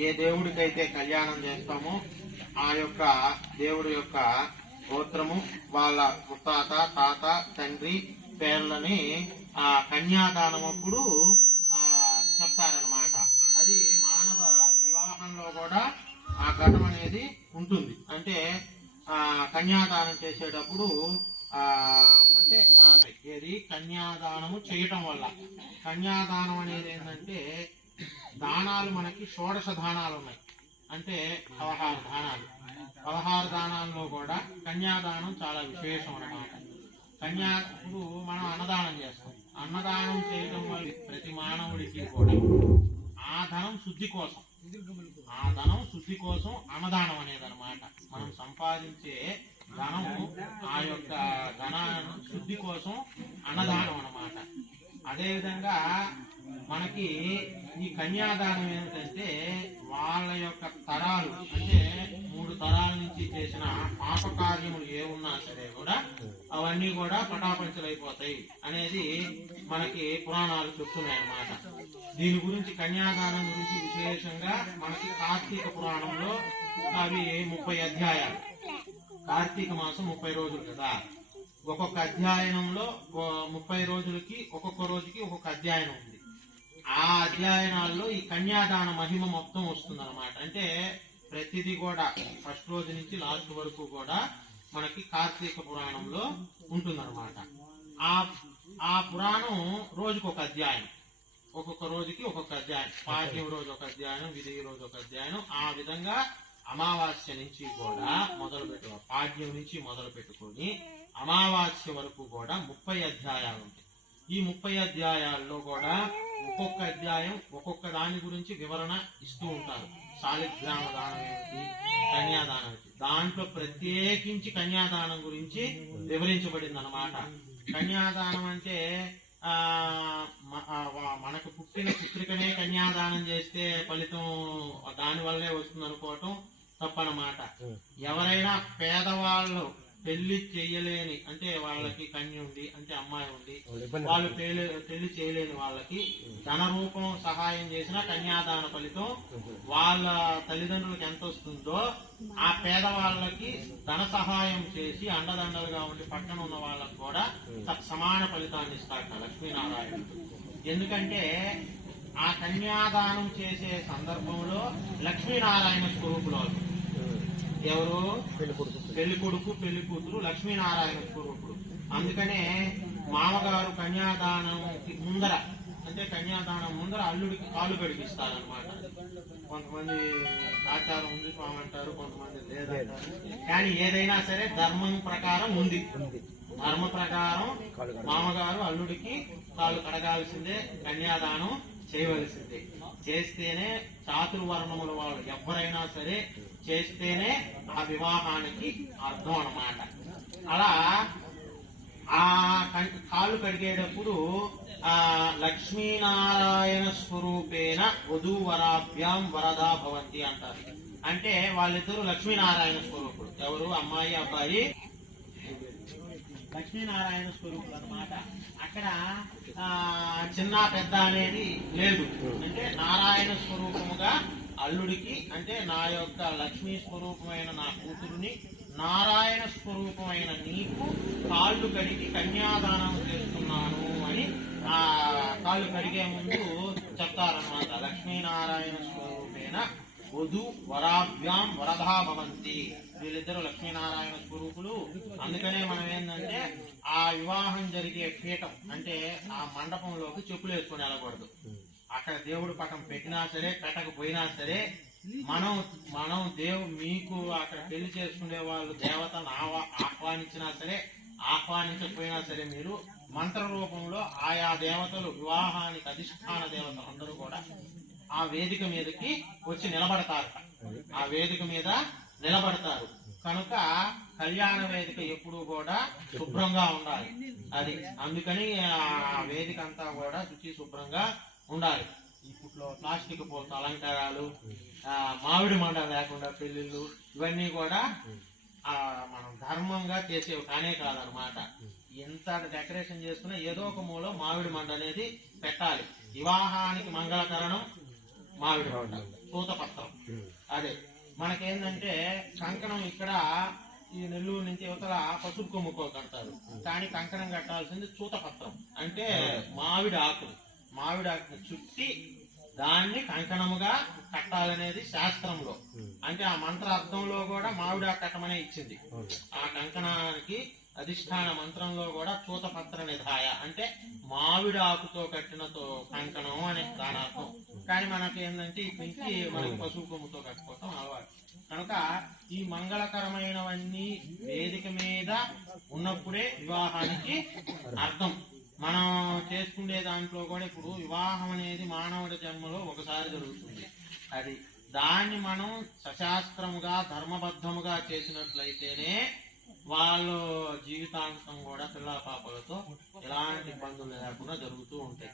ఏ దేవుడికైతే కళ్యాణం చేస్తామో ఆ యొక్క దేవుడి యొక్క గోత్రము వాళ్ళ ముత్తాత తాత తండ్రి పేర్లని ఆ కన్యాదానం అప్పుడు ఆ చెప్తారనమాట అది మానవ వివాహంలో కూడా ఆ ఘటన అనేది ఉంటుంది. అంటే ఆ కన్యాదానం చేసేటప్పుడు ఆ అంటే ఏది? కన్యాదానము చేయటం వల్ల. కన్యాదానం అనేది ఏంటంటే దానాలు మనకి షోడశ దానాలు ఉన్నాయి. అంటే పదహారు దానాలు. పదహారు దానాల్లో కూడా కన్యాదానం చాలా విశేషం అన్నమాట. కన్యా ఇప్పుడు మనం అన్నదానం చేస్తాం. అన్నదానం చేయడం వల్ల ప్రతి మానవుడికి కూడా ఆ ధనం శుద్ధి కోసం ఆ ధనం శుద్ధి కోసం అన్నదానం అనేది అనమాట మనం సంపాదించే ధనం ఆ యొక్క ధన శుద్ధి కోసం అన్నదానం అన్నమాట. అదేవిధంగా మనకి ఈ కన్యాదానం ఏమిటంటే వాళ్ళ యొక్క తరాలు అంటే మూడు తరాల నుంచి చేసిన పాప కార్యములు ఏ ఉన్నా సరే కూడా అవన్నీ కూడా పటాపంచలైపోతాయి అనేది మనకి పురాణాలు చెప్తున్నాయి అన్నమాట దీని గురించి కన్యాదానం గురించి విశేషంగా మనకి కార్తీక పురాణంలో అవి ముప్పై అధ్యాయాలు. కార్తీక మాసం ముప్పై రోజులు కదా. ఒక్కొక్క అధ్యయనంలో ముప్పై రోజులకి ఒక్కొక్క రోజుకి ఒక్కొక్క అధ్యయనం ఉంది. ఆ అధ్యయనాల్లో ఈ కన్యాదాన మహిమ మొత్తం వస్తుంది అనమాట అంటే ప్రతిదీ కూడా ఫస్ట్ రోజు నుంచి లాస్ట్ వరకు కూడా మనకి కార్తీక పురాణంలో ఉంటుందన్నమాట. ఆ ఆ పురాణం రోజుకు ఒక అధ్యాయం. ఒక్కొక్క రోజుకి ఒక్కొక్క అధ్యాయం. పాఠ్యం రోజు ఒక అధ్యాయం విధి రోజు ఒక అధ్యాయం. ఆ విధంగా అమావాస్య నుంచి కూడా మొదలు పెట్టు పాఠ్యం నుంచి మొదలు పెట్టుకొని అమావాస్య వరకు కూడా ముప్పై అధ్యాయాలు ఉంటాయి. ఈ ముప్పై అధ్యాయాల్లో కూడా ఒక్కొక్క అధ్యాయం ఒక్కొక్క దాని గురించి వివరణ ఇస్తూ ఉంటారు. శాలిగ్రామ దానం ఏమిటి? కన్యాదానం దాంట్లో ప్రత్యేకించి కన్యాదానం గురించి వివరించబడింది అనమాట కన్యాదానం అంటే మనకు పుట్టిన పుత్రికనే కన్యాదానం చేస్తే ఫలితం దాని వల్లే వస్తుంది అనుకోవటం తప్పనమాట ఎవరైనా పేదవాళ్ళు పెళ్ళి చేయలేని అంటే వాళ్ళకి కన్య ఉండి అంటే అమ్మాయి ఉండి వాళ్ళు పెళ్ళి చేయలేని వాళ్ళకి ధన రూపం సహాయం చేసిన కన్యాదాన ఫలితం వాళ్ళ తల్లిదండ్రులకు ఎంత వస్తుందో ఆ పేదవాళ్ళకి ధన సహాయం చేసి అండదండలుగా ఉండి పక్కన ఉన్న వాళ్ళకి కూడా సమాన ఫలితాన్ని ఇస్తారట లక్ష్మీనారాయణ. ఎందుకంటే ఆ కన్యాదానం చేసే సందర్భంలో లక్ష్మీనారాయణ స్వరూపులు వాళ్ళు. ఎవరు? పెళ్ళి కొడుకు. పెళ్ళి కూతురు లక్ష్మీనారాయణ స్వరూపుడు. అందుకనే మామగారు కన్యాదానం ముందర అంటే కన్యాదానం ముందర అల్లుడికి కాలు కడిగిస్తారనమాట కొంతమంది ఆచారం ఉంది స్వామి అంటారు కొంతమంది లేదంటారు. కానీ ఏదైనా సరే ధర్మం ప్రకారం ఉంది. ధర్మ ప్రకారం మామగారు అల్లుడికి కాలు కడగాల్సిందే కన్యాదానం చేయవలసిందే. చేస్తేనే చాతుర్వర్ణముల వాళ్ళు ఎవరైనా సరే చేస్తేనే ఆ వివాహానికి అర్థం అనమాట అలా ఆ కం- కాళ్ళు కడిగేటప్పుడు ఆ లక్ష్మీనారాయణ స్వరూపేణ వధూవరాభ్యాం వరదా భవంతి అంటారు. అంటే వాళ్ళిద్దరు లక్ష్మీనారాయణ స్వరూపుడు ఎవరు? అమ్మాయి అబ్బాయి? లక్ష్మీనారాయణ స్వరూపులు అన్నమాట. అక్కడ చిన్న పెద్ద అనేది లేదు. అంటే నారాయణ స్వరూపముగా అల్లుడికి అంటే నా యొక్క లక్ష్మీ స్వరూపమైన నా కూతురుని నారాయణ స్వరూపమైన నీకు కాళ్ళు కడిగి కన్యాదానం చేస్తున్నాను అని ఆ కాళ్ళు కడిగే ముందు చెప్తారన్నమాట. లక్ష్మీనారాయణ స్వరూపేణ వధు వరాభ్యాం వరదా భవంతి. వీళ్ళిద్దరు లక్ష్మీనారాయణ స్వరూపులు. అందుకనే మనం ఏంటంటే ఆ వివాహం జరిగే పీఠం అంటే ఆ మండపంలోకి చెప్పులు వేసుకుని వెళ్ళకూడదు. అక్కడ దేవుడు పటం పెట్టినా సరే పెట్టకపోయినా సరే మనం మనం దేవు మీకు అక్కడ పెళ్ళి చేసుకునే వాళ్ళు దేవతను ఆహ్వానించినా సరే ఆహ్వానించకపోయినా సరే మీరు మంత్ర రూపంలో ఆయా దేవతలు వివాహానికి అధిష్టాన దేవతలు అందరూ కూడా ఆ వేదిక మీదకి వచ్చి నిలబడతారు. ఆ వేదిక మీద నిలబడతారు. కనుక కళ్యాణ వేదిక ఎప్పుడు కూడా శుభ్రంగా ఉండాలి. అది అందుకని ఆ వేదిక అంతా కూడా శుచి శుభ్రంగా ఉండాలి. ఇప్పట్లో ప్లాస్టిక్ పూలతో అలంకారాలు ఆ, మామిడి మండ లేకుండా పెళ్ళిళ్ళు ఇవన్నీ కూడా ఆ మనం ధర్మంగా చేసేవి కానే కాదనమాట ఎంత డెకరేషన్ చేసుకున్నా ఏదో ఒక మూల మామిడి మండ అనేది పెట్టాలి. వివాహానికి మంగళకరణం మామిడి పంట సూతపత్రం అదే. మనకేందంటే కంకణం ఇక్కడ ఈ నెల్లూరు నుంచి యువతల పసుపు కొమ్ముకో కడతారు కానీ కంకణం కట్టాల్సింది చూతపత్రం అంటే మామిడి ఆకులు మామిడి ఆకుని చుట్టి దాన్ని కంకణముగా కట్టాలనేది శాస్త్రంలో. అంటే ఆ మంత్ర అర్థంలో కూడా మామిడి ఆకు కట్టమనే ఇచ్చింది. ఆ కంకణానికి అధిష్టాన మంత్రంలో కూడా చూతపత్ర నిధాయ అంటే మామిడి ఆకుతో కట్టినతో కంకణం అనే దాని అర్థం కానీ మనకి ఏంటంటే నుంచి మనకి పశువు కొమ్ముతో కట్టుకోవటం అలవాటు. కనుక ఈ మంగళకరమైనవన్నీ వేదిక మీద ఉన్నప్పుడే వివాహానికి అర్థం. మనం చేసుకునే దాంట్లో కూడా ఇప్పుడు వివాహం అనేది మానవుడి జన్మలో ఒకసారి జరుగుతుంది. అది దాన్ని మనం సశాస్త్రముగా ధర్మబద్ధముగా చేసినట్లయితేనే వాళ్ళు జీవితాంతం కూడా పిల్ల పాపలతో ఎలాంటి ఇబ్బందులు లేకుండా జరుగుతూ ఉంటాయి.